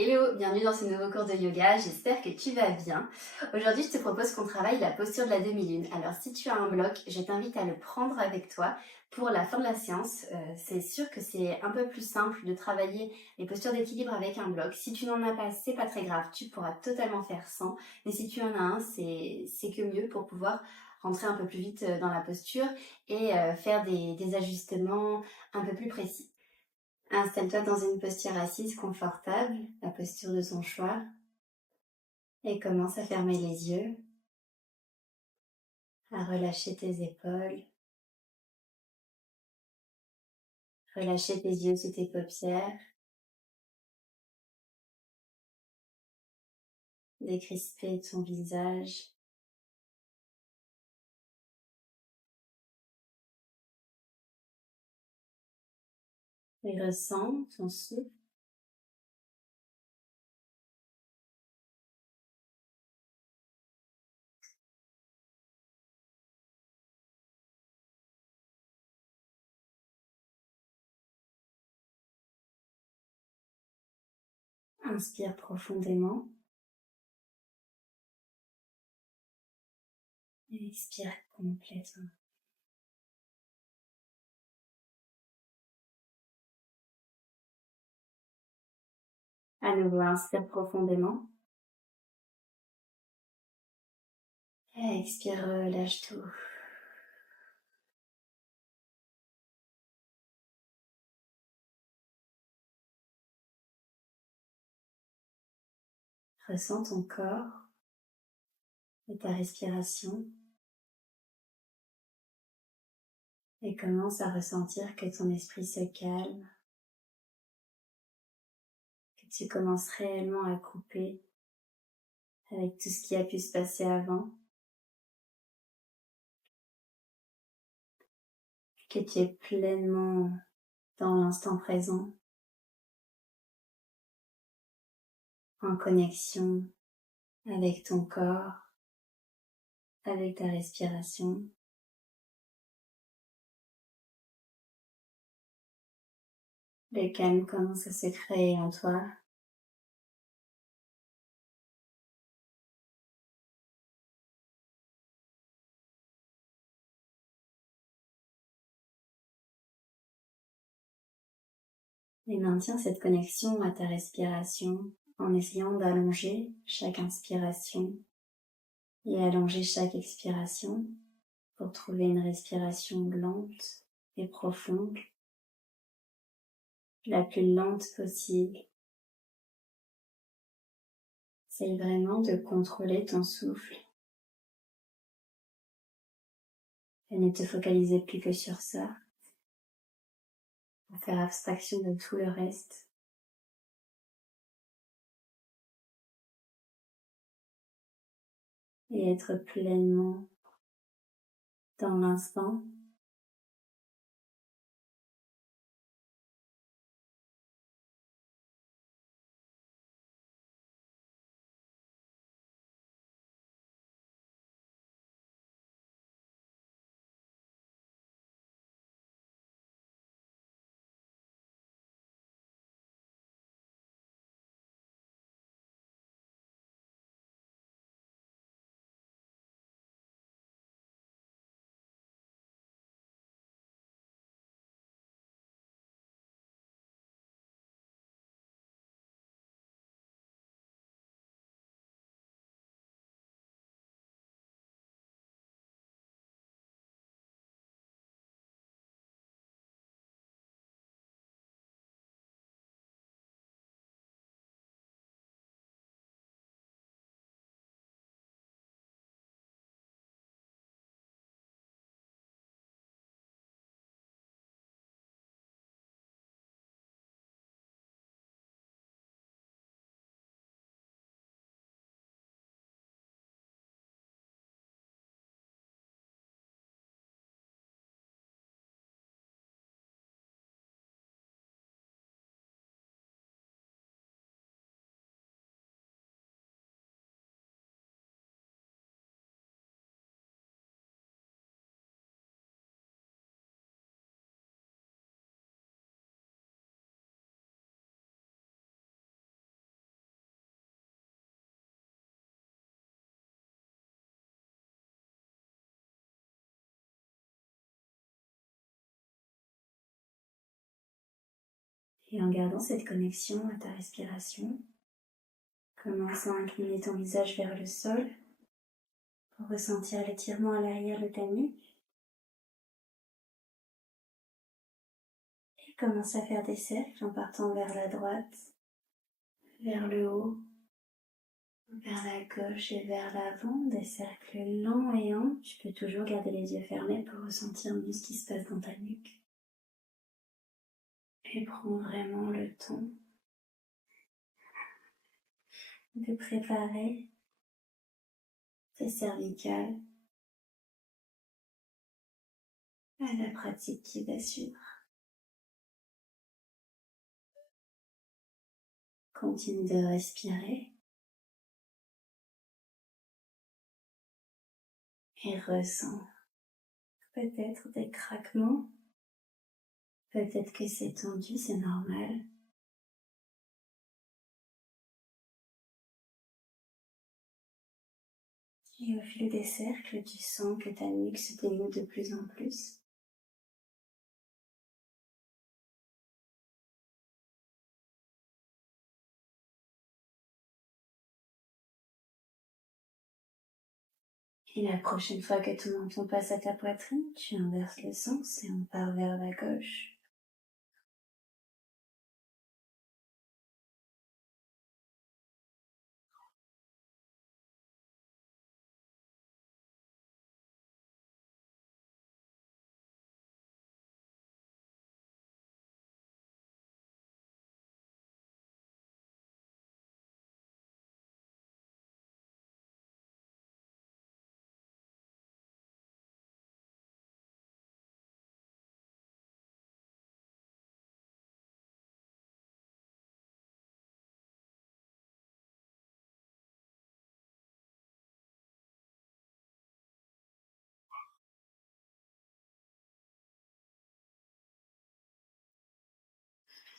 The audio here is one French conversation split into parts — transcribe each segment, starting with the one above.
Hello, bienvenue dans ce nouveau cours de yoga, j'espère que tu vas bien. Aujourd'hui, je te propose qu'on travaille la posture de la demi-lune. Alors, si tu as un bloc, je t'invite à le prendre avec toi pour la fin de la séance. C'est sûr que c'est un peu plus simple de travailler les postures d'équilibre avec un bloc. Si tu n'en as pas, c'est pas très grave, tu pourras totalement faire sans. Mais si tu en as un, c'est que mieux pour pouvoir rentrer un peu plus vite dans la posture et faire des ajustements un peu plus précis. Installe-toi dans une posture assise confortable, la posture de ton choix, et commence à fermer les yeux, à relâcher tes épaules, relâcher tes yeux sous tes paupières, décrisper ton visage, et ressens ton souffle. Inspire profondément et expire complètement. À nouveau, inspire profondément et expire, relâche tout. Ressens ton corps et ta respiration et commence à ressentir que ton esprit se calme, que tu commences réellement à couper avec tout ce qui a pu se passer avant, que tu es pleinement dans l'instant présent, en connexion avec ton corps, avec ta respiration. Le calme commence à se créer en toi. Et maintiens cette connexion à ta respiration en essayant d'allonger chaque inspiration et allonger chaque expiration pour trouver une respiration lente et profonde, la plus lente possible. Essaye vraiment de contrôler ton souffle et ne te focaliser plus que sur ça, pour faire abstraction de tout le reste. Et être pleinement dans l'instant. Et en gardant cette connexion à ta respiration, commence à incliner ton visage vers le sol pour ressentir l'étirement à l'arrière de ta nuque. Et commence à faire des cercles en partant vers la droite, vers le haut, vers la gauche et vers l'avant, des cercles lents et amps. Tu peux toujours garder les yeux fermés pour ressentir mieux ce qui se passe dans ta nuque. Et prends vraiment le temps de préparer tes cervicales à la pratique qui va suivre. Continue de respirer et ressens peut-être des craquements. Peut-être que c'est tendu, c'est normal. Et au fil des cercles, tu sens que ta nuque se dénoue de plus en plus. Et la prochaine fois que ton menton passe à ta poitrine, tu inverses le sens et on part vers la gauche.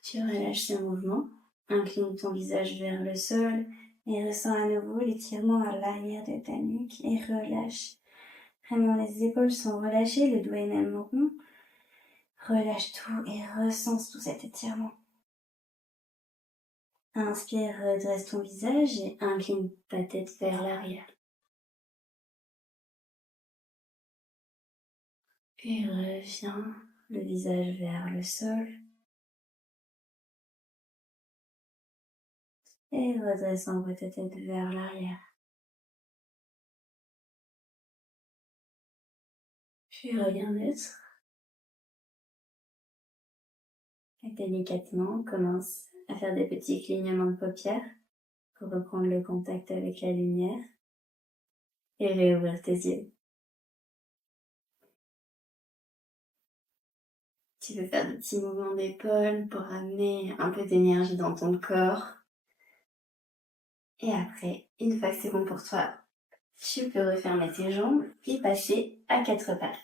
Tu relâches ce mouvement, incline ton visage vers le sol et ressens à nouveau l'étirement à l'arrière de ta nuque et relâche. Vraiment, les épaules sont relâchées, le dos est même rond. Relâche tout et ressens tout cet étirement. Inspire, redresse ton visage et incline ta tête vers l'arrière. Puis reviens le visage vers le sol. Et redresse encore ta tête vers l'arrière. Puis reviens neutre. Et délicatement, commence à faire des petits clignements de paupières pour reprendre le contact avec la lumière et réouvrir tes yeux. Tu peux faire des petits mouvements d'épaule pour amener un peu d'énergie dans ton corps. Et après, une fois que c'est bon pour toi, tu peux refermer tes jambes et passer à quatre pattes.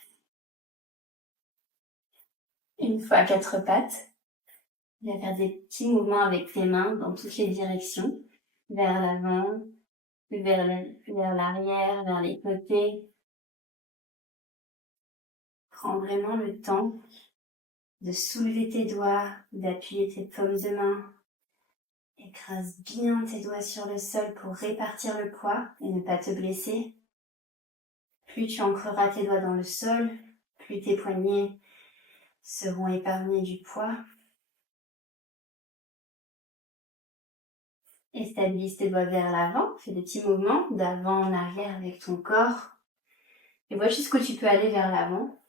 Une fois à quatre pattes, tu vas faire des petits mouvements avec tes mains dans toutes les directions, vers l'avant, vers l'arrière, vers les côtés. Prends vraiment le temps de soulever tes doigts, d'appuyer tes paumes de main. Écrase bien tes doigts sur le sol pour répartir le poids et ne pas te blesser. Plus tu ancreras tes doigts dans le sol, plus tes poignets seront épargnés du poids. Et stabilise tes doigts vers l'avant. Fais des petits mouvements d'avant en arrière avec ton corps. Et vois jusqu'où tu peux aller vers l'avant.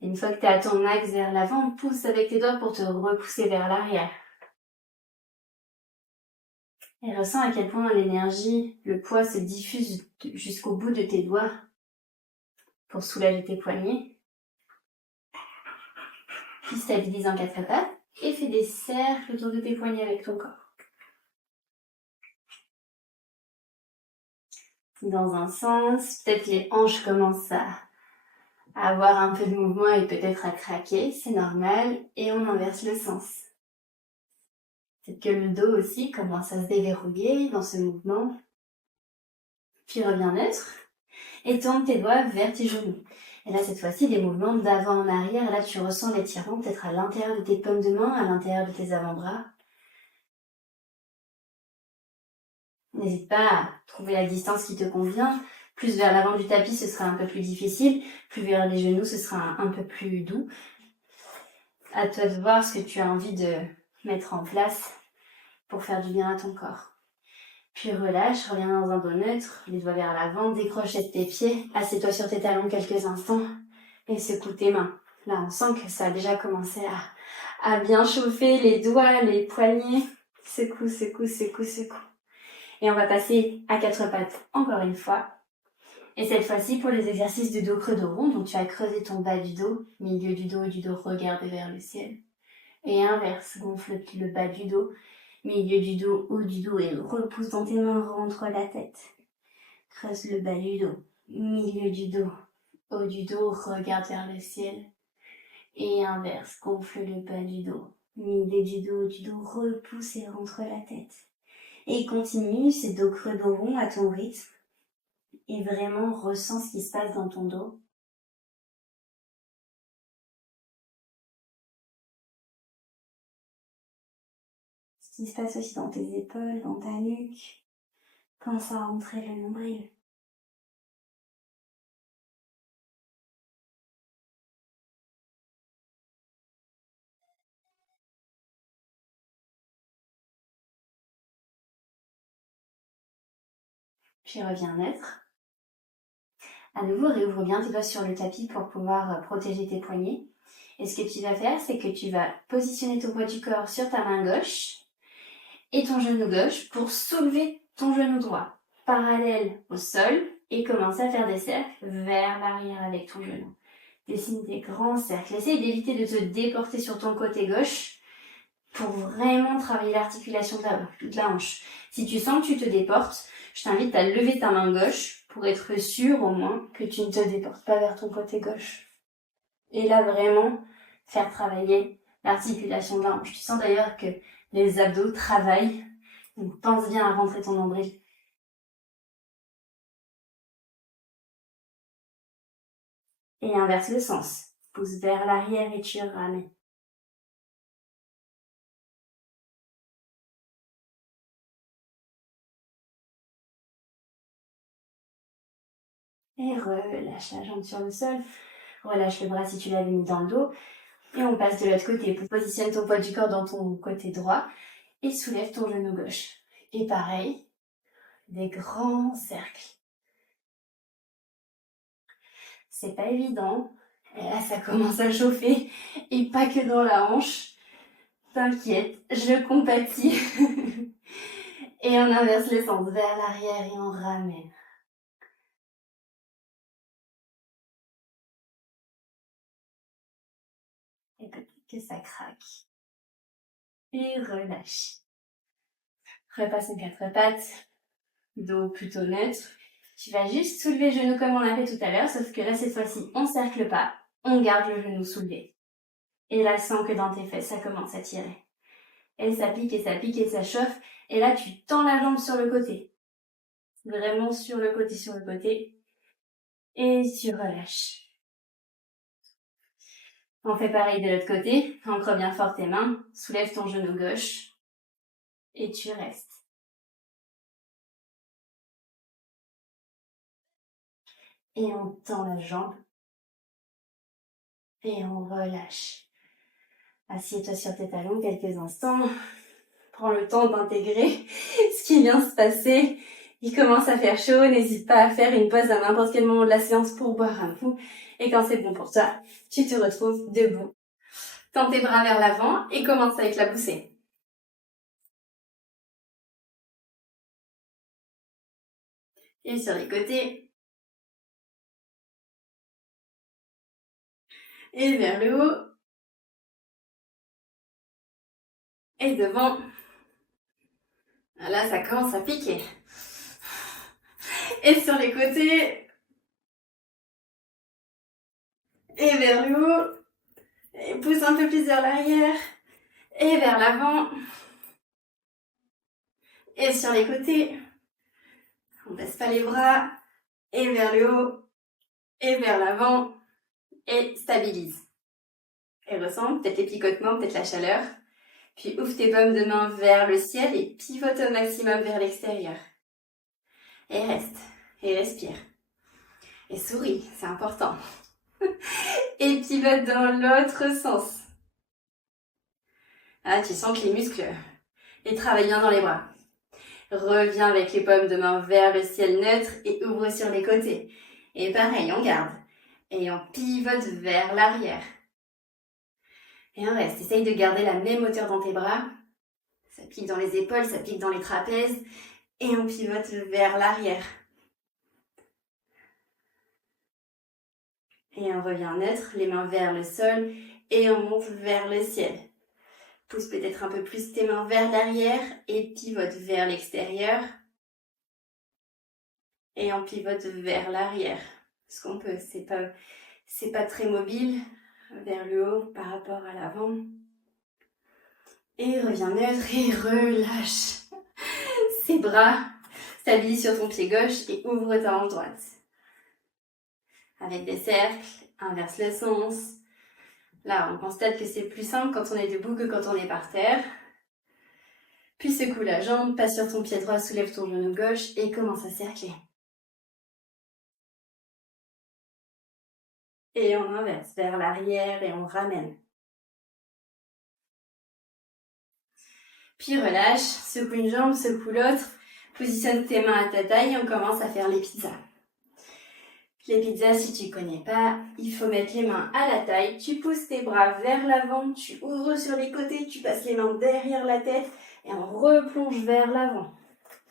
Et une fois que tu es à ton max vers l'avant, pousse avec tes doigts pour te repousser vers l'arrière. Et ressens à quel point l'énergie, le poids se diffuse jusqu'au bout de tes doigts pour soulager tes poignets. Puis stabilise en quatre pattes et fais des cercles autour de tes poignets avec ton corps. Dans un sens, peut-être les hanches commencent à avoir un peu de mouvement et peut-être à craquer, c'est normal, et on inverse le sens. Peut-être que le dos aussi commence à se déverrouiller dans ce mouvement. Puis reviens neutre et tourne tes doigts vers tes genoux. Et là, cette fois-ci, des mouvements d'avant en arrière. Et là, tu ressens l'étirement peut-être à l'intérieur de tes paumes de main, à l'intérieur de tes avant-bras. N'hésite pas à trouver la distance qui te convient. Plus vers l'avant du tapis, ce sera un peu plus difficile. Plus vers les genoux, ce sera un peu plus doux. À toi de voir ce que tu as envie de mettre en place pour faire du bien à ton corps. Puis relâche, reviens dans un dos neutre, les doigts vers l'avant, décrochette tes pieds, assieds-toi sur tes talons quelques instants et secoue tes mains. Là, on sent que ça a déjà commencé à bien chauffer les doigts, les poignets. Secoue, secoue, secoue, secoue. Et on va passer à quatre pattes encore une fois. Et cette fois-ci, pour les exercices de dos creux, dos rond, donc tu vas creuser ton bas du dos, milieu du dos, regarde vers le ciel. Et inverse, gonfle le bas du dos, milieu du dos, haut du dos et repousse dans tes mains, rentre la tête. Creuse le bas du dos, milieu du dos, haut du dos, regarde vers le ciel. Et inverse, gonfle le bas du dos, milieu du dos, haut du dos, repousse et rentre la tête. Et continue ces dos creux, dos rond à ton rythme. Et vraiment ressens ce qui se passe dans ton dos. Ce qui se passe aussi dans tes épaules, dans ta nuque. Pense à rentrer le nombril. Puis reviens naître. À nouveau, réouvre bien tes doigts sur le tapis pour pouvoir protéger tes poignets. Et ce que tu vas faire, c'est que tu vas positionner ton poids du corps sur ta main gauche et ton genou gauche pour soulever ton genou droit parallèle au sol et commencer à faire des cercles vers l'arrière avec ton genou. Dessine des grands cercles. Essaye d'éviter de te déporter sur ton côté gauche pour vraiment travailler l'articulation de la hanche. Si tu sens que tu te déportes, je t'invite à lever ta main gauche pour être sûr au moins que tu ne te déportes pas vers ton côté gauche. Et là vraiment, faire travailler l'articulation de la hanche. Tu sens d'ailleurs que les abdos travaillent. Donc pense bien à rentrer ton nombril. Et inverse le sens. Pousse vers l'arrière et tu ramènes. Et relâche la jambe sur le sol. Relâche le bras si tu l'avais mis dans le dos. Et on passe de l'autre côté. Positionne ton poids du corps dans ton côté droit. Et soulève ton genou gauche. Et pareil, des grands cercles. C'est pas évident. Et là, ça commence à chauffer. Et pas que dans la hanche. T'inquiète, je compatis. Et on inverse les sens vers l'arrière et on ramène. Et peut-être que ça craque. Et relâche. Repasse en quatre pattes. Dos plutôt neutre. Tu vas juste soulever le genou comme on l'a fait tout à l'heure, sauf que là, cette fois-ci, on cercle pas. On garde le genou soulevé. Et là, sens que dans tes fesses, ça commence à tirer. Et ça pique et ça chauffe. Et là, tu tends la jambe sur le côté. Vraiment sur le côté. Et tu relâches. On fait pareil de l'autre côté. Ancre bien fort tes mains. Soulève ton genou gauche. Et tu restes. Et on tend la jambe. Et on relâche. Assieds-toi sur tes talons quelques instants. Prends le temps d'intégrer ce qui vient se passer. Il commence à faire chaud. N'hésite pas à faire une pause à n'importe quel moment de la séance pour boire un coup. Et quand c'est bon pour toi, tu te retrouves debout. Tends tes bras vers l'avant et commence avec la poussée. Et sur les côtés. Et vers le haut. Et devant. Là, ça commence à piquer. Et sur les côtés. Et vers le haut. Et pousse un peu plus vers l'arrière. Et vers l'avant. Et sur les côtés. On baisse pas les bras. Et vers le haut. Et vers l'avant. et stabilise. Et ressens peut-être les picotements, peut-être la chaleur. Puis ouvre tes paumes de main vers le ciel et pivote au maximum vers l'extérieur. Et reste. Et respire. Et souris, c'est important. Et pivote dans l'autre sens. Ah, tu sens que les muscles travaillent bien dans les bras. Reviens avec les paumes de main vers le ciel neutre et ouvre sur les côtés. Et pareil, on garde. Et on pivote vers l'arrière. Et on reste. Essaye de garder la même hauteur dans tes bras. Ça pique dans les épaules, ça pique dans les trapèzes. Et on pivote vers l'arrière. Et on revient neutre, les mains vers le sol. Et on monte vers le ciel. Pousse peut-être un peu plus tes mains vers l'arrière et pivote vers l'extérieur. Et on pivote vers l'arrière. Ce qu'on peut, c'est pas très mobile. Vers le haut par rapport à l'avant. Et reviens neutre et relâche ses bras. Stabilise sur ton pied gauche et ouvre ta hanche droite. Avec des cercles, inverse le sens. Là, on constate que c'est plus simple quand on est debout que quand on est par terre. Puis secoue la jambe, passe sur ton pied droit, soulève ton genou gauche et commence à cercler. Et on inverse vers l'arrière et on ramène. Puis relâche, secoue une jambe, secoue l'autre. Positionne tes mains à ta taille et on commence à faire les pizzas. Les pizzas, si tu connais pas, il faut mettre les mains à la taille. Tu pousses tes bras vers l'avant, tu ouvres sur les côtés, tu passes les mains derrière la tête et on replonge vers l'avant.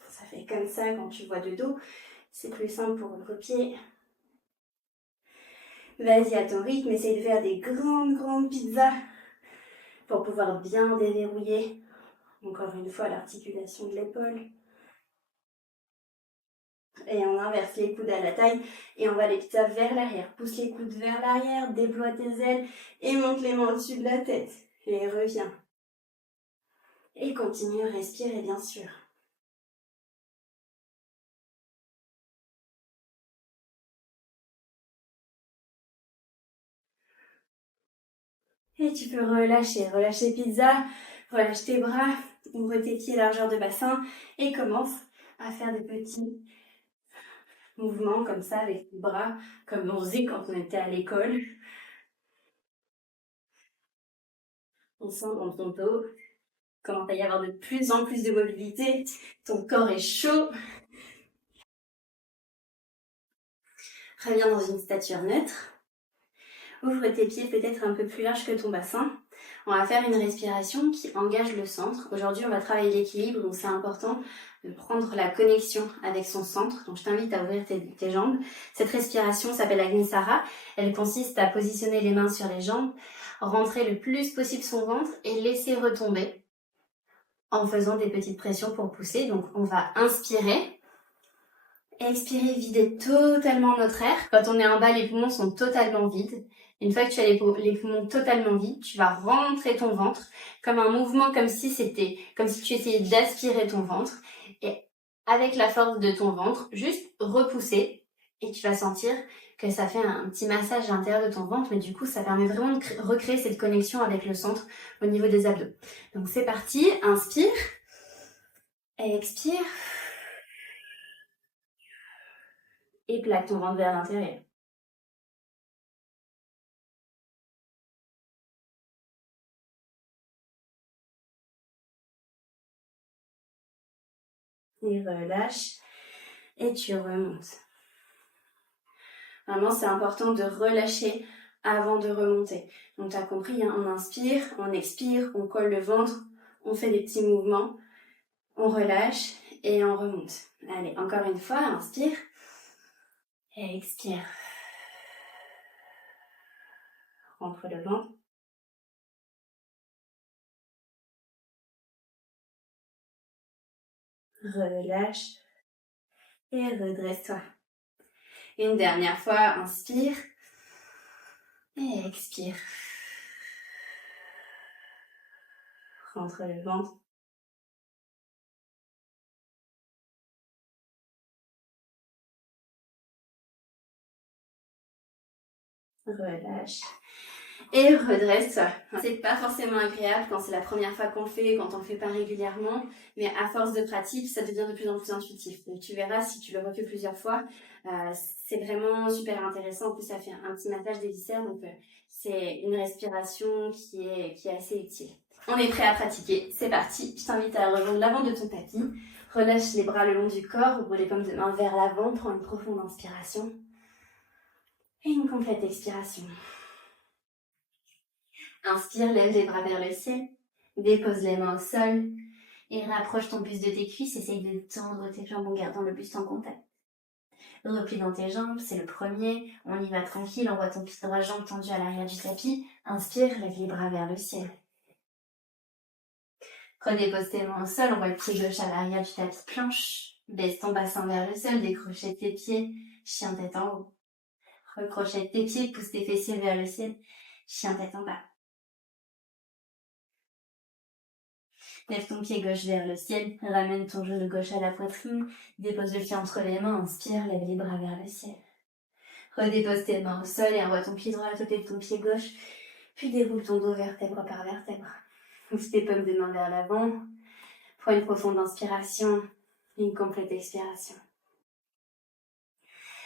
Ça fait comme ça quand tu vois de dos. C'est plus simple pour le pied. Vas-y à ton rythme, essaye de faire des grandes pizzas pour pouvoir bien déverrouiller. Encore une fois, l'articulation de l'épaule. Et on inverse les coudes à la taille et on va les pizzas vers l'arrière. Pousse les coudes vers l'arrière, déploie tes ailes et monte les mains au-dessus de la tête. Et reviens. Et continue, respire bien sûr. Et tu peux relâcher pizza, relâche tes bras, ouvre tes pieds largeur de bassin et commence à faire des petits mouvements comme ça avec tes bras, comme on faisait quand on était à l'école. On sent dans ton dos, commence à y avoir de plus en plus de mobilité, ton corps est chaud. Reviens dans une stature neutre. Ouvre tes pieds peut-être un peu plus large que ton bassin. On va faire une respiration qui engage le centre. Aujourd'hui, on va travailler l'équilibre, donc c'est important de prendre la connexion avec son centre. Donc je t'invite à ouvrir tes jambes. Cette respiration s'appelle Agnisara. Elle consiste à positionner les mains sur les jambes, rentrer le plus possible son ventre et laisser retomber en faisant des petites pressions pour pousser. Donc on va inspirer. Expirer, vider totalement notre air. Quand on est en bas, les poumons sont totalement vides. Une fois que tu as les poumons totalement vides, tu vas rentrer ton ventre comme un mouvement, comme si tu essayais d'aspirer ton ventre. Et avec la force de ton ventre, juste repousser. Et tu vas sentir que ça fait un petit massage à l'intérieur de ton ventre. Mais du coup, ça permet vraiment de recréer cette connexion avec le centre au niveau des abdos. Donc c'est parti, inspire. Et expire. Et plaque ton ventre vers l'intérieur. Et relâche. Et tu remontes. Vraiment, c'est important de relâcher avant de remonter. Donc, tu as compris, hein, on inspire, on expire, on colle le ventre, on fait des petits mouvements, on relâche et on remonte. Allez, encore une fois, inspire et expire. Rentre le ventre. Relâche et redresse-toi. Une dernière fois, inspire et expire. Rentre le ventre. relâche. Et redresse-toi. C'est pas forcément agréable quand c'est la première fois qu'on le fait, quand on le fait pas régulièrement, mais à force de pratique, ça devient de plus en plus intuitif. Donc tu verras, si tu le refais plusieurs fois, c'est vraiment super intéressant. En plus, ça fait un petit massage des viscères, donc c'est une respiration qui est assez utile. On est prêt à pratiquer, c'est parti. Je t'invite à rejoindre l'avant de ton tapis. Relâche les bras le long du corps, ouvre les paumes de main vers l'avant, prends une profonde inspiration et une complète expiration. Inspire, lève les bras vers le ciel, dépose les mains au sol et rapproche ton buste de tes cuisses, essaye de tendre tes jambes en gardant le buste en contact. Replie dans tes jambes, c'est le premier, on y va tranquille, envoie ton pied droit, jambe tendue à l'arrière du tapis, inspire, lève les bras vers le ciel. Redépose tes mains au sol, envoie le pied gauche à l'arrière du tapis planche, baisse ton bassin vers le sol, décrochette tes pieds, chien tête en haut. Recrochette tes pieds, pousse tes fessiers vers le ciel, chien tête en bas. Lève ton pied gauche vers le ciel, ramène ton genou gauche à la poitrine, dépose le pied entre les mains, inspire, lève les bras vers le ciel. Redépose tes mains au sol et envoie ton pied droit à côté de ton pied gauche, puis déroule ton dos vertèbre par vertèbre. Pousse tes paumes de main vers l'avant, prends une profonde inspiration, une complète expiration.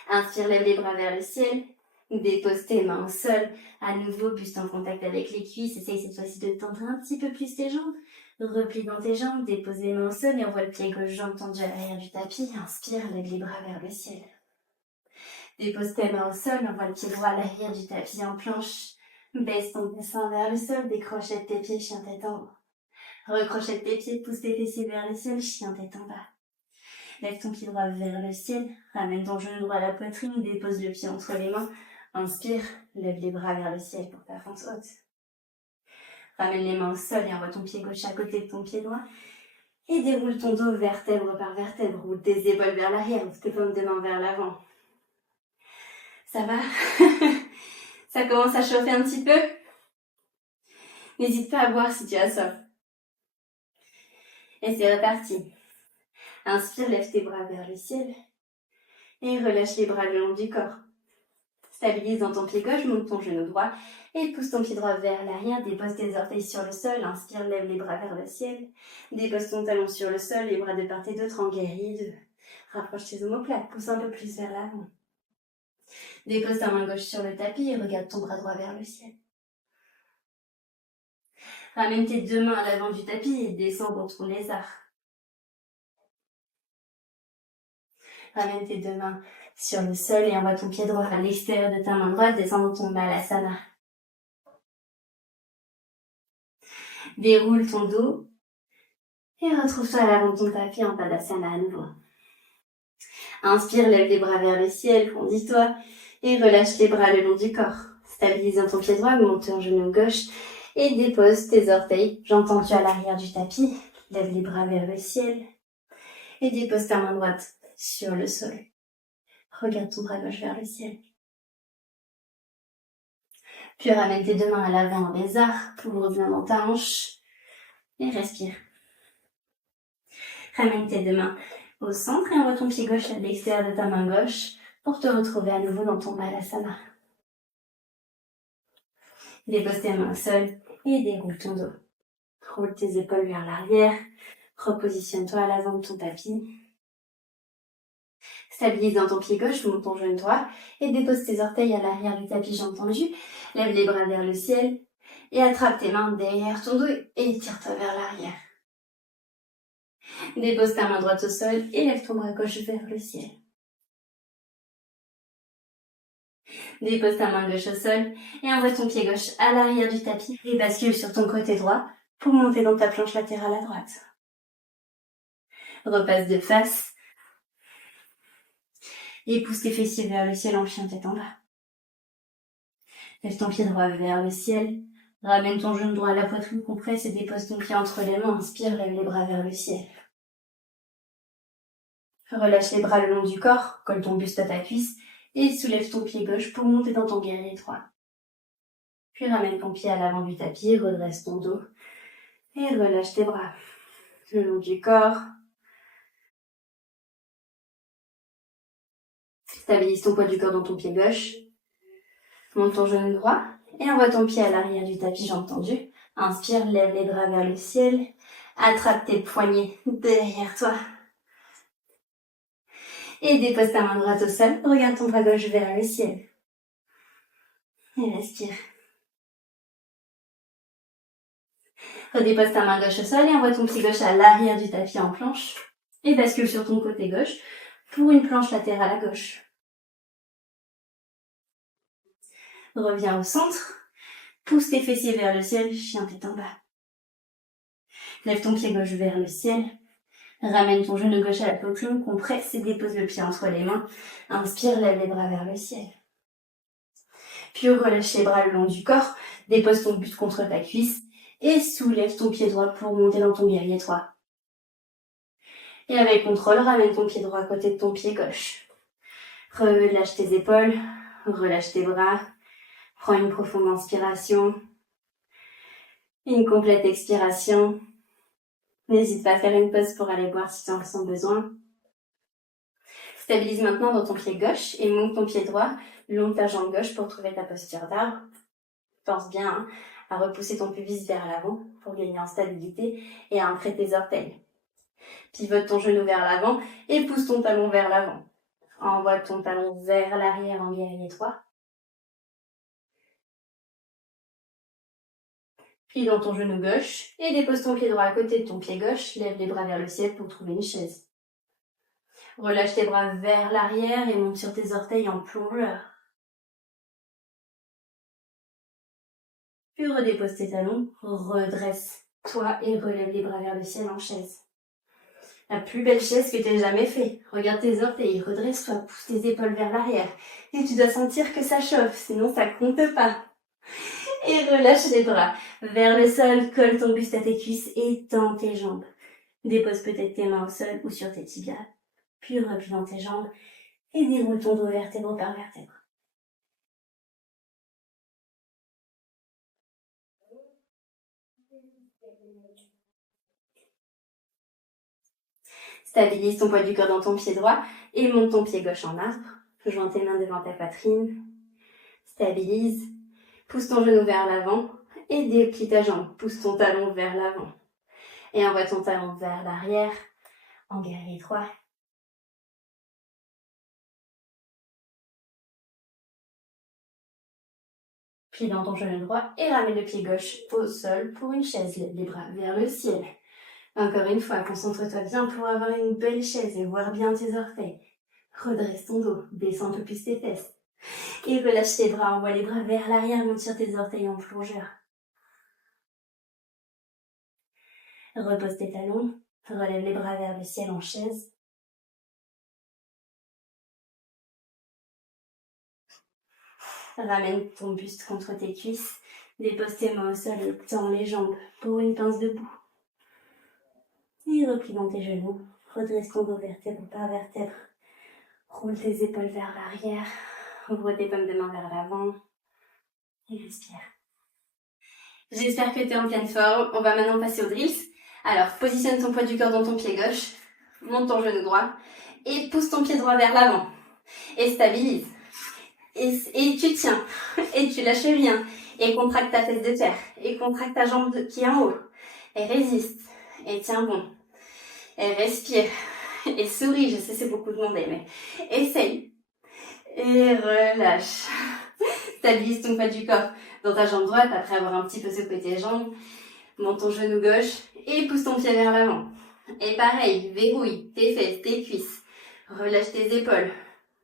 Inspire, lève les bras vers le ciel, dépose tes mains au sol, à nouveau buste en contact avec les cuisses, essaye cette fois-ci de tendre un petit peu plus tes jambes. Replie dans tes jambes, dépose les mains au sol et envoie le pied gauche, jambe tendue à l'arrière du tapis. Inspire, lève les bras vers le ciel. Dépose tes mains au sol, envoie le pied droit à l'arrière du tapis en planche. Baisse ton bassin vers le sol, décrochette tes pieds, chien tête en haut. Recrochette tes pieds, pousse tes fessiers vers le ciel, chien tête en bas. Lève ton pied droit vers le ciel, ramène ton genou droit à la poitrine, dépose le pied entre les mains. Inspire, lève les bras vers le ciel pour ta fente haute. Ramène les mains au sol et envoie ton pied gauche à côté de ton pied droit. Et déroule ton dos vertèbre par vertèbre. Roule tes épaules vers l'arrière, ouvre tes paumes de main vers l'avant. Ça va? Ça commence à chauffer un petit peu? N'hésite pas à boire si tu as soif. Et c'est reparti. Inspire, lève tes bras vers le ciel. Et relâche les bras le long du corps. Stabilise dans ton pied gauche, monte ton genou droit et pousse ton pied droit vers l'arrière, dépose tes orteils sur le sol, inspire, lève les bras vers le ciel, dépose ton talon sur le sol, les bras de part et d'autre en guéride, rapproche tes omoplates, pousse un peu plus vers l'avant. Dépose ta main gauche sur le tapis et regarde ton bras droit vers le ciel. Ramène tes deux mains à l'avant du tapis et descends contre ton lézard. Ramène tes deux mains sur le sol et envoie ton pied droit à l'extérieur de ta main droite, descends dans ton Balasana. Déroule ton dos et retrouve-toi à l'avant de ton tapis en Tadasana à nouveau. Inspire, lève les bras vers le ciel, grandis-toi et relâche les bras le long du corps. Stabilise dans ton pied droit, monte ton genou gauche et dépose tes orteils, jambes tendues à l'arrière du tapis. Lève les bras vers le ciel et dépose ta main droite sur le sol. Regarde ton bras gauche vers le ciel. Puis ramène tes deux mains à l'avant en lézard, ouvre bien dans ta hanche et respire. Ramène tes deux mains au centre et envoie ton pied gauche à l'extérieur de ta main gauche pour te retrouver à nouveau dans ton Balasana. Dépose tes mains au sol et déroule ton dos. Roule tes épaules vers l'arrière, repositionne-toi à l'avant de ton tapis. Stabilise dans ton pied gauche, monte ton genou droit et dépose tes orteils à l'arrière du tapis, jambes tendues. Lève les bras vers le ciel et attrape tes mains derrière ton dos et tire-toi vers l'arrière. Dépose ta main droite au sol et lève ton bras gauche vers le ciel. Dépose ta main gauche au sol et envoie ton pied gauche à l'arrière du tapis et bascule sur ton côté droit pour monter dans ta planche latérale à droite. Repasse de face et pousse tes fessiers vers le ciel en chien tête en bas. Lève ton pied droit vers le ciel, ramène ton genou droit à la poitrine, compresse et dépose ton pied entre les mains, inspire, lève les bras vers le ciel. Relâche les bras le long du corps, colle ton buste à ta cuisse et soulève ton pied gauche pour monter dans ton guerrier droit. Puis ramène ton pied à l'avant du tapis, redresse ton dos et relâche tes bras le long du corps. Stabilise ton poids du corps dans ton pied gauche. Monte ton genou droit et envoie ton pied à l'arrière du tapis, jambes tendues. Inspire, lève les bras vers le ciel. Attrape tes poignets derrière toi. Et dépose ta main droite au sol. Regarde ton bras gauche vers le ciel. Et respire. Redépose ta main gauche au sol et envoie ton pied gauche à l'arrière du tapis en planche. Et bascule sur ton côté gauche pour une planche latérale à gauche. Reviens au centre. Pousse tes fessiers vers le ciel, chien tête en bas. Lève ton pied gauche vers le ciel. Ramène ton genou gauche à la poitrine, compresse et dépose le pied entre les mains. Inspire, lève les bras vers le ciel. Puis relâche les bras le long du corps. Dépose ton buste contre ta cuisse et soulève ton pied droit pour monter dans ton guerrier 3. Et avec contrôle, ramène ton pied droit à côté de ton pied gauche. Relâche tes épaules, relâche tes bras. Prends une profonde inspiration. Une complète expiration. N'hésite pas à faire une pause pour aller boire si tu en ressens besoin. Stabilise maintenant dans ton pied gauche et monte ton pied droit le long de ta jambe gauche pour trouver ta posture d'arbre. Pense bien à repousser ton pubis vers l'avant pour gagner en stabilité et à ancrer tes orteils. Pivote ton genou vers l'avant et pousse ton talon vers l'avant. Envoie ton talon vers l'arrière en guerrier 3. Plie dans ton genou gauche et dépose ton pied droit à côté de ton pied gauche. Lève les bras vers le ciel pour trouver une chaise. Relâche tes bras vers l'arrière et monte sur tes orteils en plongeur. Puis redépose tes talons, redresse-toi et relève les bras vers le ciel en chaise. La plus belle chaise que tu aies jamais fait. Regarde tes orteils, redresse-toi, pousse tes épaules vers l'arrière. Et tu dois sentir que ça chauffe, sinon ça compte pas. Et relâche les bras vers le sol, colle ton buste à tes cuisses et tends tes jambes. Dépose peut-être tes mains au sol ou sur tes tibias. Puis replie dans tes jambes et déroule ton dos vertèbre par vertèbre. Stabilise ton poids du corps dans ton pied droit et monte ton pied gauche en arbre. Joins tes mains devant ta poitrine. Stabilise. Pousse ton genou vers l'avant et déplie ta jambe. Pousse ton talon vers l'avant. Et envoie ton talon vers l'arrière en guerrier 3. Plie dans ton genou droit et ramène le pied gauche au sol pour une chaise. Lève les bras vers le ciel. Encore une fois, concentre-toi bien pour avoir une belle chaise et voir bien tes orteils. Redresse ton dos, descends un peu plus tes fesses. Et relâche tes bras, envoie les bras vers l'arrière, monte sur tes orteils en plongeur. Repose tes talons, relève les bras vers le ciel en chaise. Ramène ton buste contre tes cuisses, dépose tes mains au sol et tends les jambes pour une pince debout. Et replie dans tes genoux, redresse ton dos vertèbre par vertèbre. Roule tes épaules vers l'arrière, ouvre tes paumes de main vers l'avant et respire. J'espère que tu es en pleine forme. On va maintenant passer aux drills. Alors, positionne ton poids du corps dans ton pied gauche, monte ton genou droit et pousse ton pied droit vers l'avant. Et stabilise. Et tu tiens. Et tu lâches rien. Et contracte ta fesse de terre. Et contracte ta jambe qui est en haut. Et résiste. Et tiens bon. Et respire. Et souris. Je sais, c'est beaucoup demandé, mais essaye. Et relâche. Stabilise ton poids du corps dans ta jambe droite après avoir un petit peu secoué tes jambes. Monte ton genou gauche et pousse ton pied vers l'avant. Et pareil, verrouille tes fesses, tes cuisses. Relâche tes épaules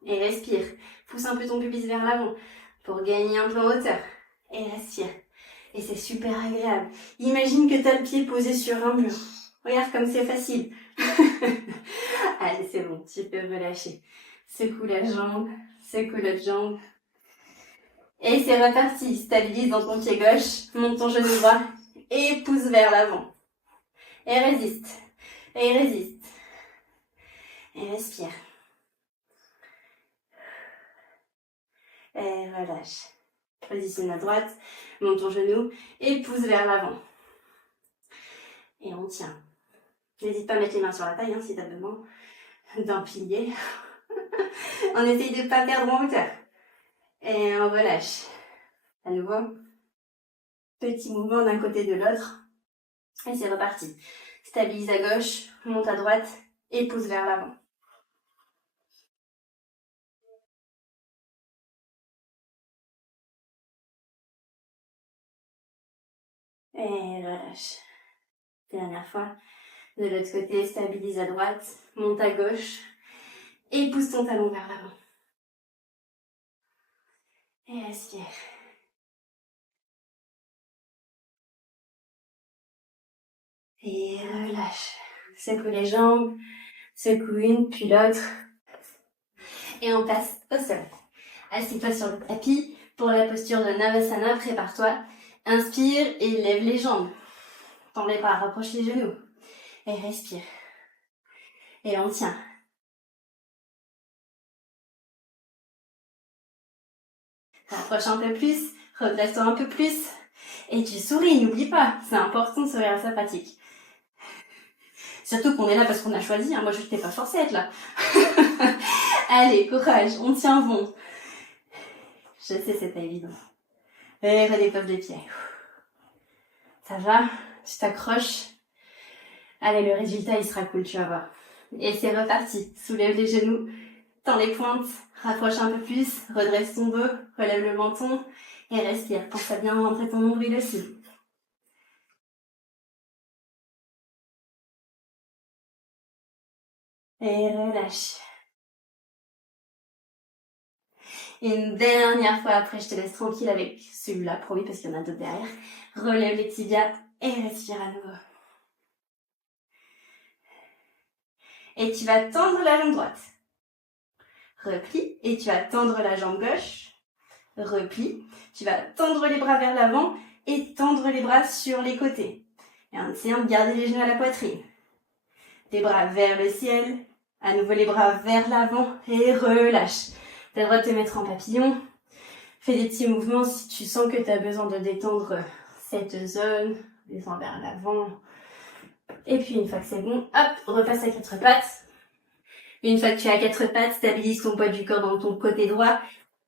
et respire. Pousse un peu ton pubis vers l'avant pour gagner un peu en hauteur. Et respire. Et c'est super agréable. Imagine que tu as le pied posé sur un mur. Regarde comme c'est facile. Allez, c'est bon, tu peux relâcher. Secoue la jambe, secoue l'autre jambe. Et c'est reparti. Stabilise dans ton pied gauche, monte ton genou droit et pousse vers l'avant. Et résiste. Et résiste. Et respire. Et relâche. Positionne à droite, monte ton genou et pousse vers l'avant. Et on tient. N'hésite pas à mettre les mains sur la taille si tu as besoin d'un pilier. On essaye de ne pas perdre en hauteur. Et on relâche. À nouveau, petit mouvement d'un côté de l'autre. Et c'est reparti. Stabilise à gauche, monte à droite et pousse vers l'avant. Et relâche. Dernière fois. De l'autre côté, stabilise à droite, monte à gauche et pousse ton talon vers l'avant. Et respire. Et relâche. Secoue les jambes, secoue une puis l'autre. Et on passe au sol. Assis-toi sur le tapis. Pour la posture de Navasana, prépare-toi. Inspire et lève les jambes. Tends les bras, rapproche les genoux. Et respire. Et on tient. Rapproche un peu plus, redresse-toi un peu plus. Et tu souris, n'oublie pas. C'est important de sourire à sa pratique. Surtout qu'on est là parce qu'on a choisi. Moi, je ne t'ai pas forcé à être là. Allez, courage, on tient bon. Je sais, c'est pas évident. Et redépose les pieds. Ça va? Tu t'accroches? Allez, le résultat, il sera cool, tu vas voir. Et c'est reparti. Soulève les genoux, tends les pointes, rapproche un peu plus, redresse ton dos, relève le menton et respire. Pense à bien rentrer ton nombril aussi. Et relâche. Et une dernière fois après, je te laisse tranquille avec celui-là, promis, parce qu'il y en a d'autres derrière. Relève les tibias et respire à nouveau. Et tu vas tendre la jambe droite. Replie. Et tu vas tendre la jambe gauche. Replie. Tu vas tendre les bras vers l'avant et tendre les bras sur les côtés. Et en essayant de garder les genoux à la poitrine. Les bras vers le ciel. À nouveau les bras vers l'avant et relâche. Tu as le droit de te mettre en papillon. Fais des petits mouvements si tu sens que tu as besoin de détendre cette zone. Descends vers l'avant. Et puis une fois que c'est bon, hop, repasse à quatre pattes. Une fois que tu es à quatre pattes, stabilise ton poids du corps dans ton côté droit.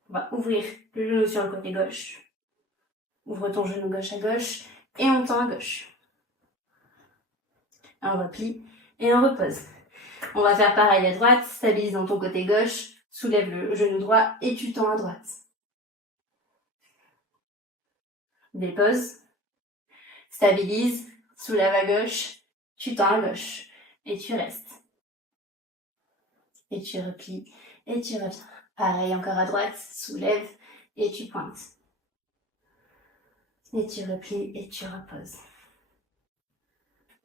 On va ouvrir le genou sur le côté gauche. Ouvre ton genou gauche à gauche et on tend à gauche. On replie et on repose. On va faire pareil à droite, stabilise dans ton côté gauche, soulève le genou droit et tu tends à droite. Dépose, stabilise, soulève à gauche, tu tends à gauche et tu restes. Et tu replies et tu reviens. Pareil encore à droite, soulève et tu pointes. Et tu replies et tu reposes.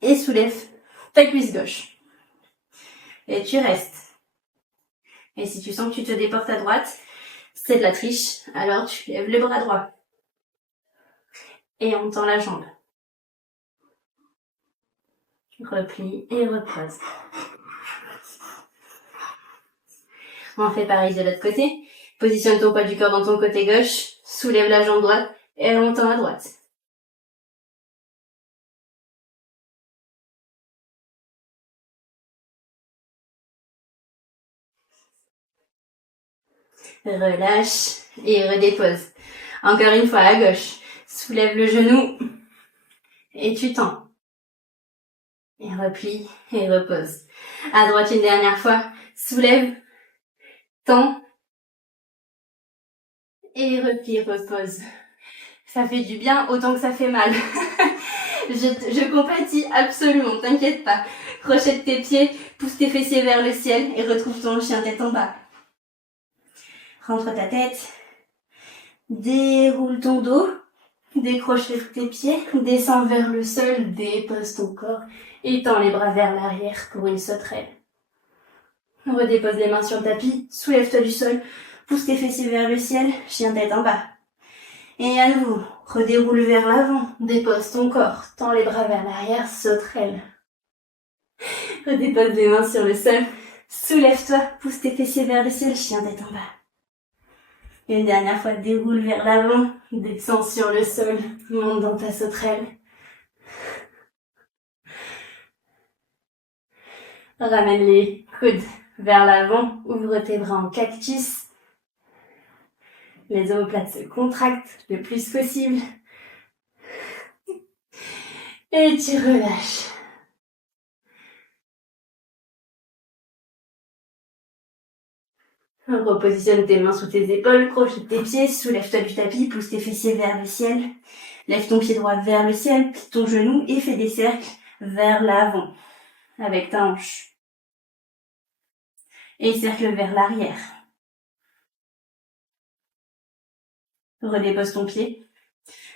Et soulève ta cuisse gauche. Et tu restes. Et si tu sens que tu te déportes à droite, c'est de la triche, alors tu lèves le bras droit. Et on tend la jambe. Replie et repose. On fait pareil de l'autre côté. Positionne ton poids du corps dans ton côté gauche, soulève la jambe droite et on tend à droite. Relâche et redépose. Encore une fois à gauche. Soulève le genou et tu tends. Et replie et repose. À droite une dernière fois. Soulève, tends et replie, repose. Ça fait du bien autant que ça fait mal. je compatis absolument, t'inquiète pas. Crochette tes pieds, pousse tes fessiers vers le ciel et retrouve ton chien tête en bas. Rentre ta tête. Déroule ton dos. Décroche tes pieds. Descends vers le sol. Dépose ton corps. Et tends les bras vers l'arrière pour une sauterelle. Redépose les mains sur le tapis. Soulève-toi du sol. Pousse tes fessiers vers le ciel. Chien tête en bas. Et à nouveau, redéroule vers l'avant. Dépose ton corps. Tends les bras vers l'arrière. Sauterelle. Redépose les mains sur le sol. Soulève-toi. Pousse tes fessiers vers le ciel. Chien tête en bas. Et une dernière fois, déroule vers l'avant, descends sur le sol, monte dans ta sauterelle. Ramène les coudes vers l'avant, ouvre tes bras en cactus. Les omoplates se contractent le plus possible. Et tu relâches. Repositionne tes mains sous tes épaules, crochet tes pieds, soulève-toi du tapis, pousse tes fessiers vers le ciel. Lève ton pied droit vers le ciel, plie ton genou et fais des cercles vers l'avant avec ta hanche. Et cercle vers l'arrière. Redépose ton pied,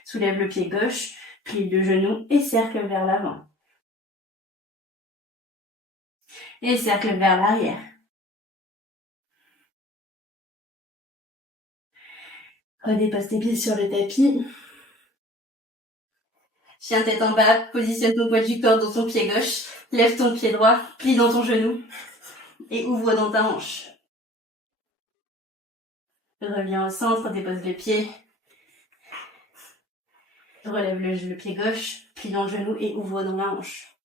soulève le pied gauche, plie le genou et cercle vers l'avant. Et cercle vers l'arrière. Redépose tes pieds sur le tapis. Chien tête en bas, positionne ton poids du corps dans ton pied gauche, lève ton pied droit, plie dans ton genou et ouvre dans ta hanche. Reviens au centre, dépose le pied. Relève le pied gauche, plie dans le genou et ouvre dans la hanche.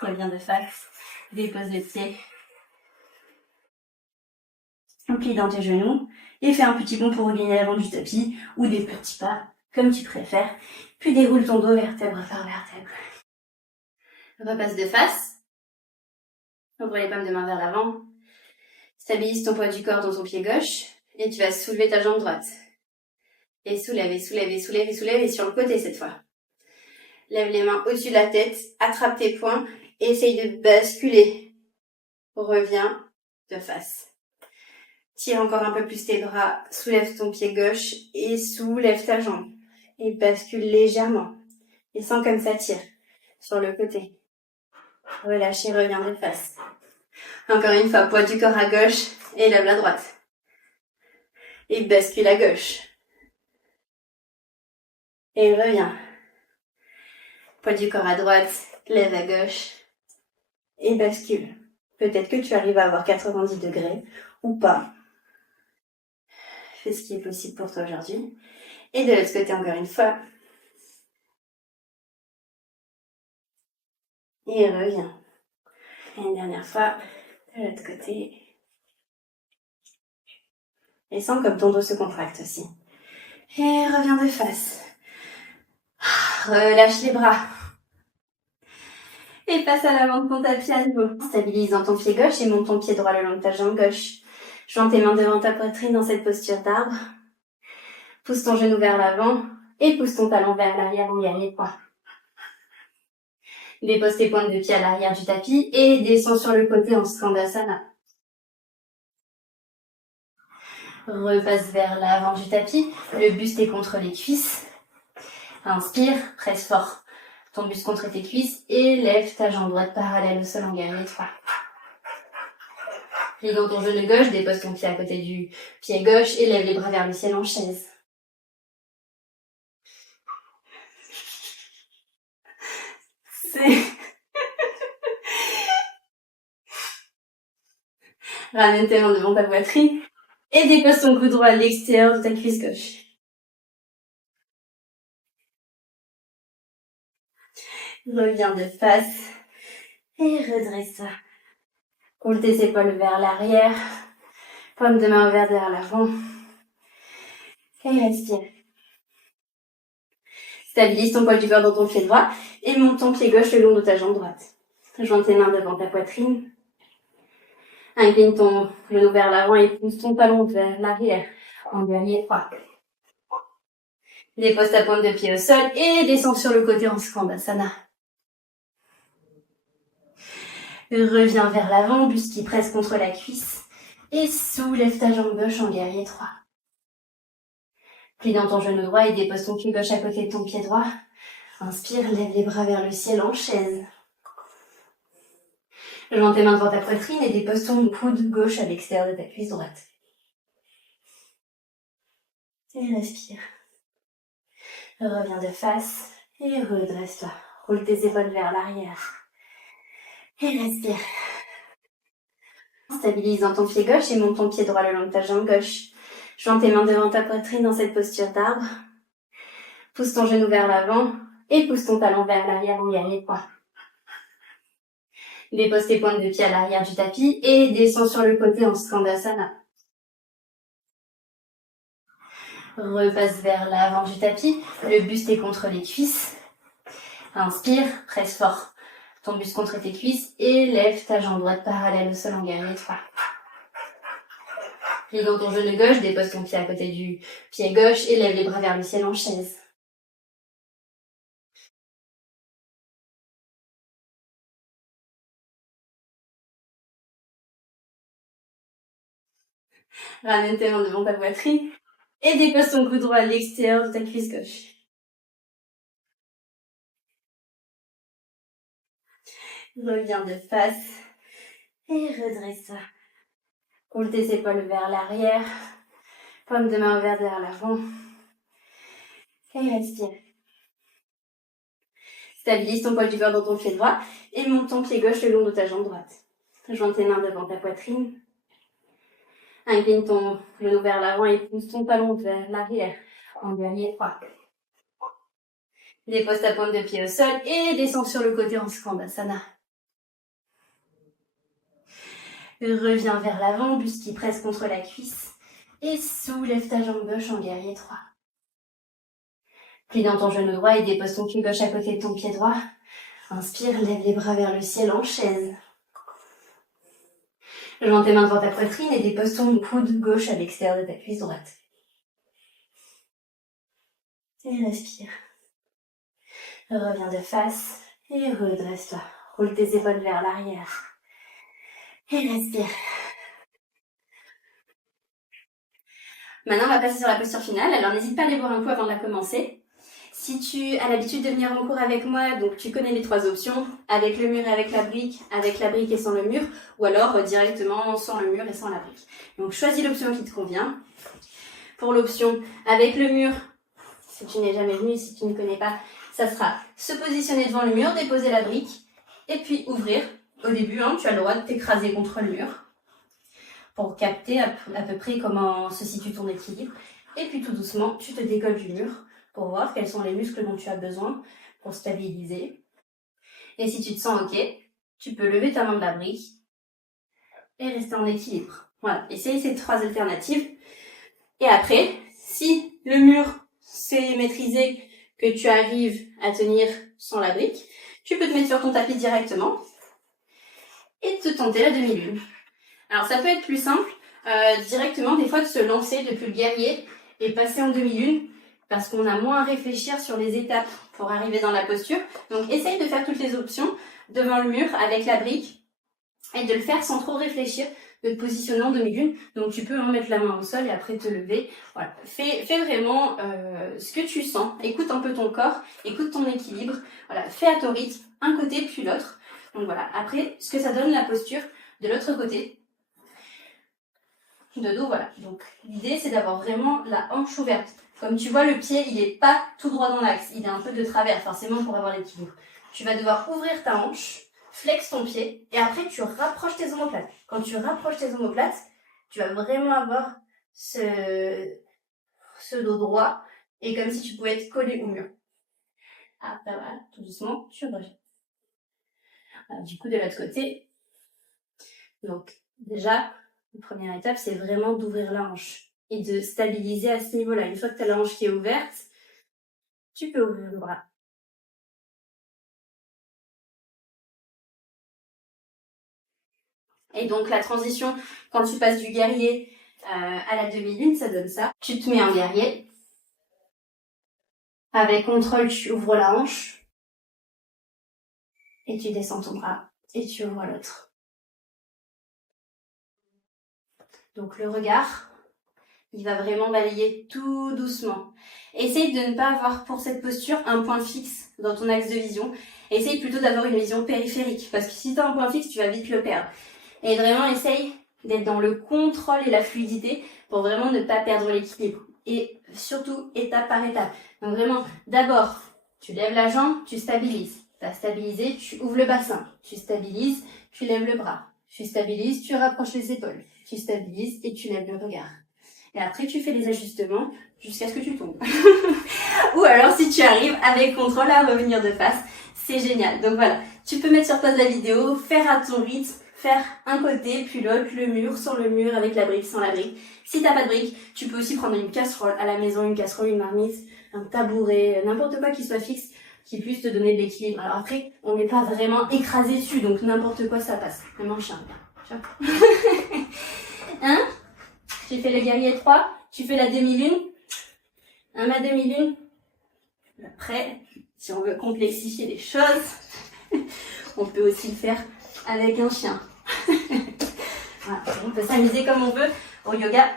Reviens de face, dépose le pied. Plie dans tes genoux et fais un petit bond pour regagner l'avant du tapis ou des petits pas, comme tu préfères. Puis déroule ton dos vertèbre par vertèbre. Repasse de face. Ouvre les paumes de main vers l'avant. Stabilise ton poids du corps dans ton pied gauche et tu vas soulever ta jambe droite. Et soulève, et soulève, et soulève, et soulève, et sur le côté cette fois. Lève les mains au-dessus de la tête, attrape tes poings et essaye de basculer. Reviens de face. Tire encore un peu plus tes bras, soulève ton pied gauche et soulève ta jambe. Et bascule légèrement. Et sens comme ça tire sur le côté. Relâche et reviens de face. Encore une fois, poids du corps à gauche et lève la droite. Et bascule à gauche. Et reviens. Poids du corps à droite, lève à gauche. Et bascule. Peut-être que tu arrives à avoir 90 degrés ou pas. Fais ce qui est possible pour toi aujourd'hui. Et de l'autre côté encore une fois. Et reviens. Et une dernière fois, de l'autre côté. Et sens comme ton dos se contracte aussi. Et reviens de face. Relâche les bras. Et passe à l'avant de ton tapis à nouveau. Stabilise dans ton pied gauche et monte ton pied droit le long de ta jambe gauche. Joins tes mains devant ta poitrine dans cette posture d'arbre. Pousse ton genou vers l'avant et pousse ton talon vers l'arrière en guerrier droit. Dépose tes pointes de pied à l'arrière du tapis et descends sur le côté en Skandasana. Repasse vers l'avant du tapis, le buste est contre les cuisses. Inspire, presse fort ton buste contre tes cuisses et lève ta jambe droite parallèle au sol en guerrier 3. Plie dans ton genou gauche, dépose ton pied à côté du pied gauche et lève les bras vers le ciel en chaise. Ramène tes mains devant ta poitrine et dépose ton coude droit à l'extérieur de ta cuisse gauche. Reviens de face et redresse-toi. Roule tes épaules vers l'arrière, paume de main vers l'avant et respire. Stabilise ton poids du corps dans ton pied droit et monte ton pied gauche le long de ta jambe droite. Joins tes mains devant ta poitrine. Incline ton genou vers l'avant et pousse ton talon vers l'arrière en guerrier 3. Dépose ta pointe de pied au sol et descends sur le côté en Skandasana. Reviens vers l'avant, buste qui presse contre la cuisse et soulève ta jambe gauche en guerrier 3. Plie dans ton genou droit et dépose ton pied gauche à côté de ton pied droit. Inspire, lève les bras vers le ciel en chaise. Joins tes mains devant ta poitrine et dépose ton coude gauche à l'extérieur de ta cuisse droite. Et respire. Reviens de face et redresse-toi. Roule tes épaules vers l'arrière. Et respire. Stabilise dans ton pied gauche et monte ton pied droit le long de ta jambe gauche. Joins tes mains devant ta poitrine dans cette posture d'arbre. Pousse ton genou vers l'avant et pousse ton talon vers l'arrière en guerrier 3. Dépose tes pointes de pied à l'arrière du tapis et descends sur le côté en Skandasana. Repasse vers l'avant du tapis. Le buste est contre les cuisses. Inspire, presse fort ton buste contre tes cuisses et lève ta jambe droite parallèle au sol en guerrier 3. Plie dans ton genou gauche, dépose ton pied à côté du pied gauche et lève les bras vers le ciel en chaise. Ramène tes mains devant ta poitrine et dépose ton cou droit à l'extérieur de ta cuisse gauche. Reviens de face et redresse-toi. Roule tes épaules vers l'arrière, paume de main vers l'avant et respire. Stabilise ton poil du corps dans ton pied droit et monte ton pied gauche le long de ta jambe droite. Joins tes mains devant ta poitrine. Incline ton genou vers l'avant et pousse ton talon vers l'arrière en guerrier 3. Dépose ta pointe de pied au sol et descends sur le côté en Skandasana. Reviens vers l'avant, buste qui presse contre la cuisse et soulève ta jambe gauche en guerrier 3. Plie dans ton genou droit et dépose ton pied gauche à côté de ton pied droit. Inspire, lève les bras vers le ciel en chaise. Joins tes mains devant ta poitrine et dépose ton coude gauche à l'extérieur de ta cuisse droite. Et respire. Reviens de face et redresse-toi. Roule tes épaules vers l'arrière. Et respire. Maintenant, on va passer sur la posture finale. Alors, n'hésite pas à aller boire un coup avant de la commencer. Si tu as l'habitude de venir en cours avec moi, donc tu connais les 3 options, avec le mur et avec la brique et sans le mur, ou alors directement sans le mur et sans la brique. Donc, choisis l'option qui te convient. Pour l'option avec le mur, si tu n'es jamais venu, si tu ne connais pas, ça sera se positionner devant le mur, déposer la brique, et puis ouvrir. Au début, tu as le droit de t'écraser contre le mur pour capter à peu près comment se situe ton équilibre. Et puis tout doucement, tu te décolles du mur pour voir quels sont les muscles dont tu as besoin pour stabiliser. Et si tu te sens OK, tu peux lever ta main de la brique et rester en équilibre. Voilà, essaye ces 3 alternatives. Et après, si le mur s'est maîtrisé, que tu arrives à tenir sans la brique, tu peux te mettre sur ton tapis directement et te tenter la demi-lune. Alors ça peut être plus simple directement des fois de se lancer depuis le guerrier et passer en demi-lune parce qu'on a moins à réfléchir sur les étapes pour arriver dans la posture. Donc essaye de faire toutes les options devant le mur avec la brique et de le faire sans trop réfléchir, de te positionner en demi-lune. Donc tu peux mettre la main au sol et après te lever. Voilà. Fais vraiment ce que tu sens. Écoute un peu ton corps, écoute ton équilibre. Voilà. Fais à ton rythme, un côté puis l'autre. Donc voilà. Après, ce que ça donne la posture de l'autre côté. De dos, voilà. Donc l'idée c'est d'avoir vraiment la hanche ouverte. Comme tu vois, le pied, il n'est pas tout droit dans l'axe. Il est un peu de travers, forcément, pour avoir l'équilibre. Tu vas devoir ouvrir ta hanche, flex ton pied, et après, tu rapproches tes omoplates. Quand tu rapproches tes omoplates, tu vas vraiment avoir ce dos droit, et comme si tu pouvais être collé au mur. Après, voilà, tout doucement, tu reviens. Alors, du coup, de l'autre côté. Donc, déjà, la première étape, c'est vraiment d'ouvrir la hanche et de stabiliser à ce niveau-là. Une fois que tu as la hanche qui est ouverte, tu peux ouvrir le bras. Et donc la transition, quand tu passes du guerrier à la demi-lune, ça donne ça. Tu te mets en guerrier. Avec contrôle, tu ouvres la hanche. Et tu descends ton bras. Et tu ouvres l'autre. Donc le regard, il va vraiment balayer tout doucement. Essaye de ne pas avoir pour cette posture un point fixe dans ton axe de vision. Essaye plutôt d'avoir une vision périphérique. Parce que si tu as un point fixe, tu vas vite le perdre. Et vraiment, essaye d'être dans le contrôle et la fluidité pour vraiment ne pas perdre l'équilibre. Et surtout, étape par étape. Donc vraiment, d'abord, tu lèves la jambe, tu stabilises. Tu as stabilisé, tu ouvres le bassin. Tu stabilises, tu lèves le bras. Tu stabilises, tu rapproches les épaules. Tu stabilises et tu lèves le regard. Et après, tu fais les ajustements jusqu'à ce que tu tombes. Ou alors, si tu arrives avec contrôle à revenir de face, c'est génial. Donc voilà, tu peux mettre sur pause la vidéo, faire à ton rythme, faire un côté, puis l'autre, le mur, sur le mur, avec la brique, sans la brique. Si t'as pas de brique, tu peux aussi prendre une casserole à la maison, une casserole, une marmite, un tabouret, n'importe quoi qui soit fixe, qui puisse te donner de l'équilibre. Alors après, on n'est pas vraiment écrasé dessus, donc n'importe quoi ça passe. Même en chien, regarde. Hein? J'ai fait le guerrier 3, tu fais la demi-lune. Ma demi-lune. Après, si on veut complexifier les choses, on peut aussi le faire avec un chien. Voilà, on peut s'amuser comme on veut. Au yoga,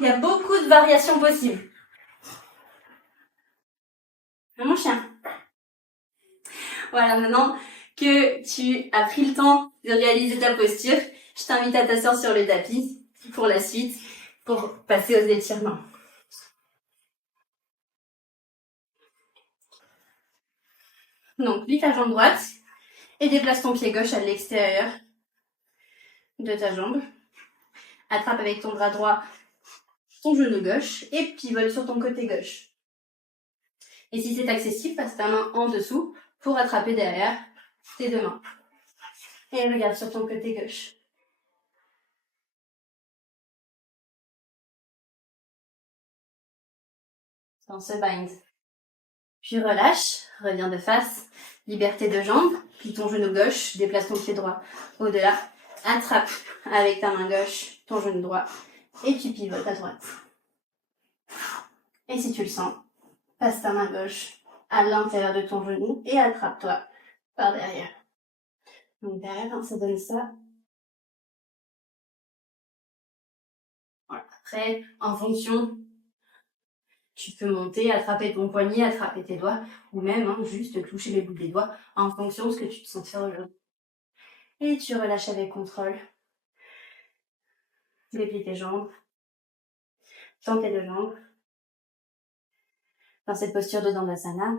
il y a beaucoup de variations possibles. Mon chien. Voilà, maintenant que tu as pris le temps de réaliser ta posture, je t'invite à t'asseoir sur le tapis pour la suite, pour passer aux étirements. Donc, plie ta jambe droite et déplace ton pied gauche à l'extérieur de ta jambe. Attrape avec ton bras droit ton genou gauche et pivote sur ton côté gauche. Et si c'est accessible, passe ta main en dessous pour attraper derrière tes deux mains. Et regarde sur ton côté gauche. Dans ce bind. Puis relâche, reviens de face, liberté de jambes, plie ton genou gauche, déplace ton pied droit au-delà, attrape avec ta main gauche ton genou droit et tu pivotes à droite. Et si tu le sens, passe ta main gauche à l'intérieur de ton genou et attrape-toi par derrière. Donc derrière, ça donne ça. Voilà. Après, en fonction, tu peux monter, attraper ton poignet, attraper tes doigts, ou même juste toucher les bouts des doigts en fonction de ce que tu te sens faire aujourd'hui. Et tu relâches avec contrôle. Déplie tes jambes. Tends tes deux jambes. Dans cette posture de Dandasana.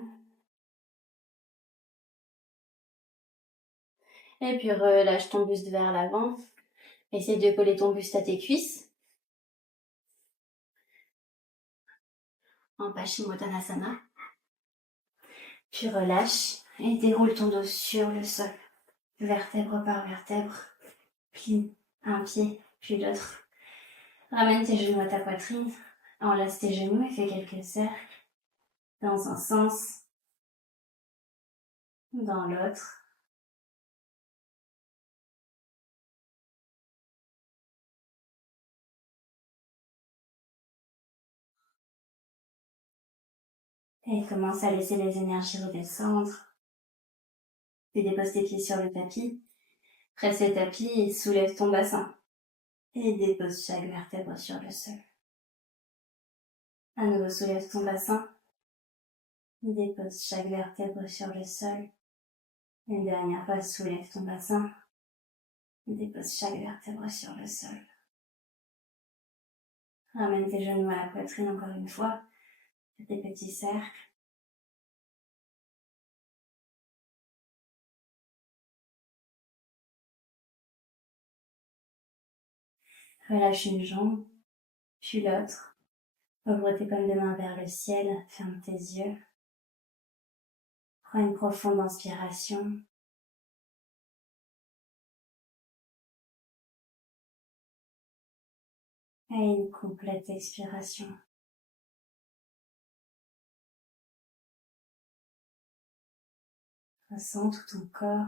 Et puis relâche ton buste vers l'avant. Essaye de coller ton buste à tes cuisses. En Paschimottanasana. Puis relâche et déroule ton dos sur le sol. Vertèbre par vertèbre. Plie un pied, puis l'autre. Ramène tes genoux à ta poitrine. Enlace tes genoux et fais quelques cercles. Dans un sens. Dans l'autre. Et commence à laisser les énergies redescendre. Puis dépose tes pieds sur le tapis. Presse le tapis et soulève ton bassin. Et dépose chaque vertèbre sur le sol. À nouveau, soulève ton bassin. Et dépose chaque vertèbre sur le sol. Une dernière fois, soulève ton bassin. Et dépose chaque vertèbre sur le sol. Ramène tes genoux à la poitrine encore une fois. Fais tes petits cercles. Relâche une jambe, puis l'autre. Ouvre tes paumes de main vers le ciel, ferme tes yeux. Prends une profonde inspiration. Et une complète expiration. Ressens tout ton corps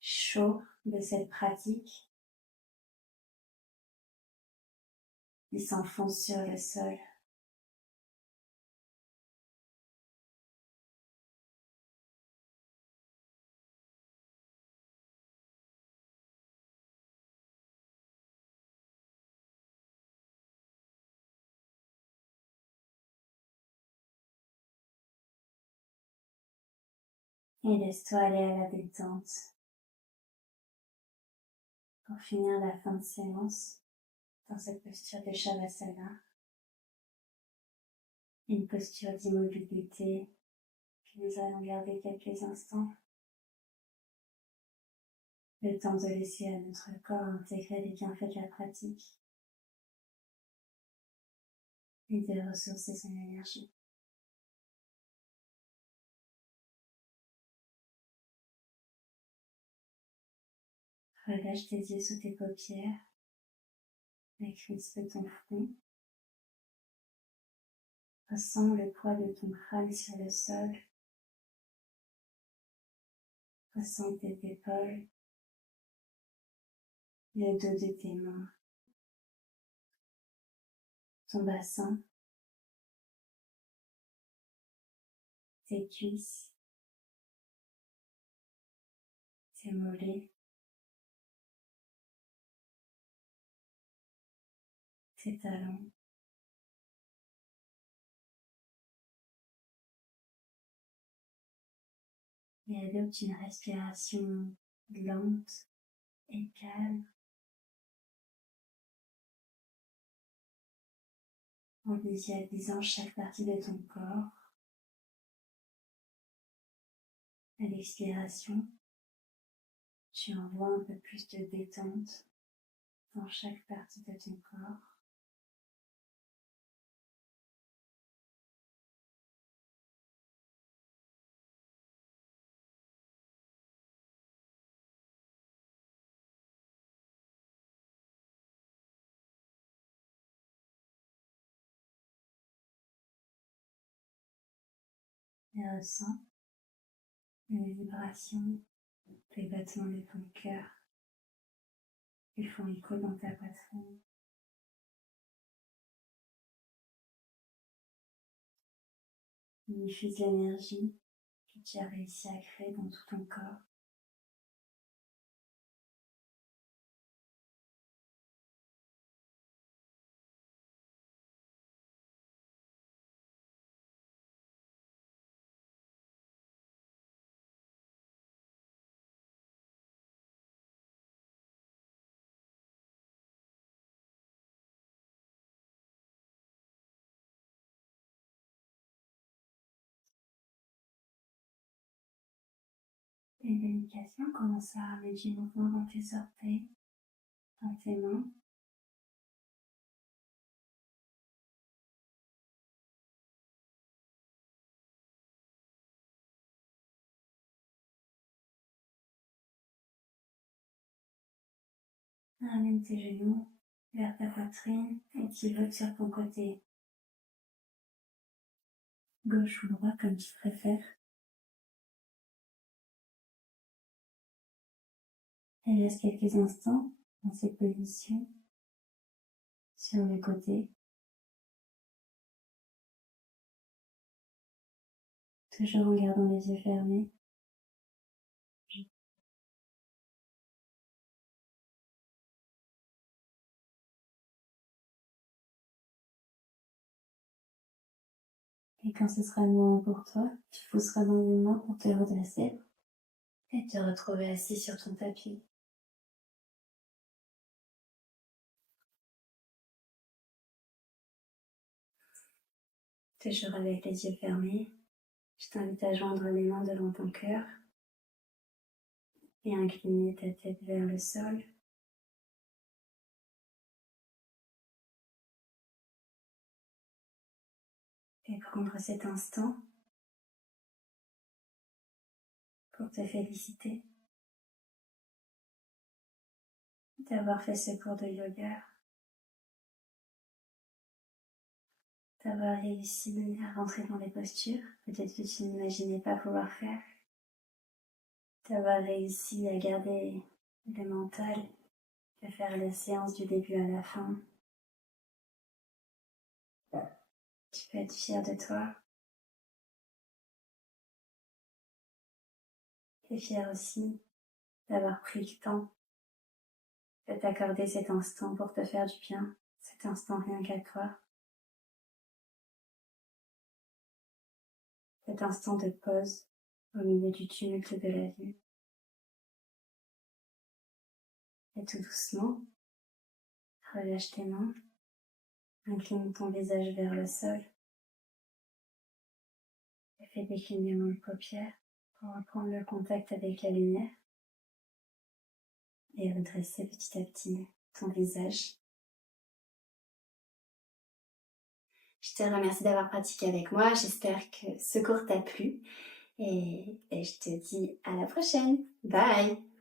chaud de cette pratique. Il s'enfonce sur le sol. Et laisse-toi aller à la détente. Pour finir la fin de séance, dans cette posture de Shavasana, une posture d'immobilité que nous allons garder quelques instants. Le temps de laisser à notre corps intégrer les bienfaits de la pratique et de ressourcer son énergie. Relâche tes yeux sous tes paupières. Crispe ton front. Ressens le poids de ton crâne sur le sol. Ressens tes épaules, le dos de tes mains, ton bassin, tes cuisses, tes mollets, tes talons. Et adopte une respiration lente et calme en visualisant chaque partie de ton corps. À l'expiration, tu envoies un peu plus de détente dans chaque partie de ton corps. Et ressens une vibration des battements de ton cœur qui font écho dans ta poitrine. Diffuse l'énergie que tu as réussi à créer dans tout ton corps. Et délicatement, commence à mettre du mouvement dans tes orteils, dans tes mains. Ramène tes genoux vers ta poitrine et pivote sur ton côté, gauche ou droit comme tu préfères. Et reste quelques instants dans cette position sur le côté, toujours en gardant les yeux fermés. Et quand ce sera le moment pour toi, tu pousseras dans une main pour te redresser et te retrouver assis sur ton tapis. Toujours avec les yeux fermés, je t'invite à joindre les mains devant ton cœur et incliner ta tête vers le sol. Et prendre cet instant pour te féliciter d'avoir fait ce cours de yoga, d'avoir réussi à rentrer dans les postures, peut-être que tu n'imaginais pas pouvoir faire, d'avoir réussi à garder le mental, de faire la séance du début à la fin. Tu peux être fier de toi. Et fier aussi d'avoir pris le temps de t'accorder cet instant pour te faire du bien, cet instant rien qu'à toi. Cet instant de pause au milieu du tumulte de la vie. Et tout doucement, relâche tes mains, incline ton visage vers le sol et fais des clignements de paupières pour reprendre le contact avec la lumière et redresser petit à petit ton visage. Je te remercie d'avoir pratiqué avec moi, j'espère que ce cours t'a plu et je te dis à la prochaine. Bye!